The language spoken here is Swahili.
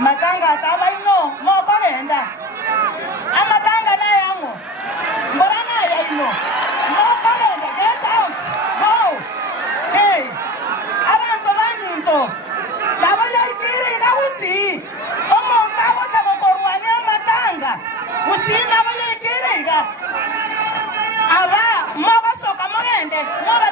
matanga ataba ino moko lenda amatanga na yango mbona ya ino moko lenda get out go hey abantu baminto laba yaikiri na usi omonta wacha kokorwani amatanga usi na yaikiri ga aba moko soka morende moko